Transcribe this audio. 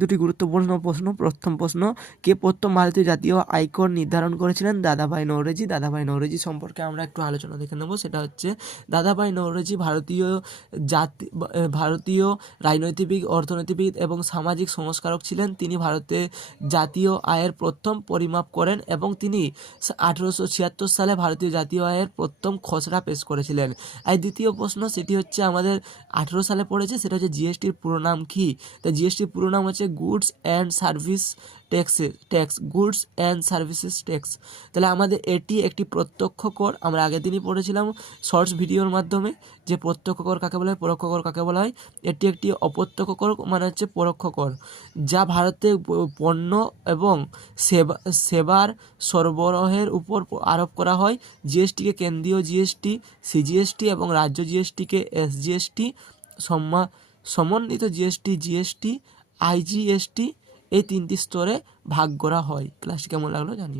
দুটি গুরুত্বপূর্ণ প্রশ্ন। প্রথম প্রশ্ন, কে প্রথম ভারতীয় জাতীয় আয়কর নির্ধারণ করেছিলেন? দাদাভাই নওরোজি। দাদাভাই নওরোজি সম্পর্কে আমরা একটু আলোচনা দেখে নেব। সেটা হচ্ছে দাদাভাই নওরোজি ভারতীয় রাজনৈতিক, অর্থনীতিবিদ এবং সামাজিক সংস্কারক ছিলেন। তিনি ভারতে জাতীয় আয়ের প্রথম পরিমাপ করেন এবং তিনি 1876 সালে ভারতীয় জাতীয় আয়ের প্রথম খসড়া পেশ করেছিলেন। আর দ্বিতীয় প্রশ্ন, সেটি হচ্ছে আমাদের 18 সালে পড়েছে, সেটা হচ্ছে জিএসটির পুরো নাম কি? তো জিএসটির পুরো নাম হচ্ছে goods and service tax, goods and services tax. তাহলে আমাদের এটি একটি প্রত্যক্ষ কর। আমরা আগের দিনই পড়েছিলাম শর্টস ভিডিওর মাধ্যমে যে প্রত্যক্ষ কর কাকে বলা হয়, পরোক্ষ কর কাকে বলা হয়। এটি একটি অপ্রত্যক্ষ কর, মানে হচ্ছে পরোক্ষ কর, যা ভারতে পণ্য এবং সেবার সরবরাহের উপর আরোপ করা হয়। জিএসটিকে কেন্দ্রীয় জিএসটি, সিজিএসটি এবং রাজ্য জিএসটিকে এসজিএসটি, সমন্বিত জিএসটি, আইজিএসটি, এই 3টি স্তরে ভাগ করা হয়। ক্লাসটি কেমন লাগলো জানিও।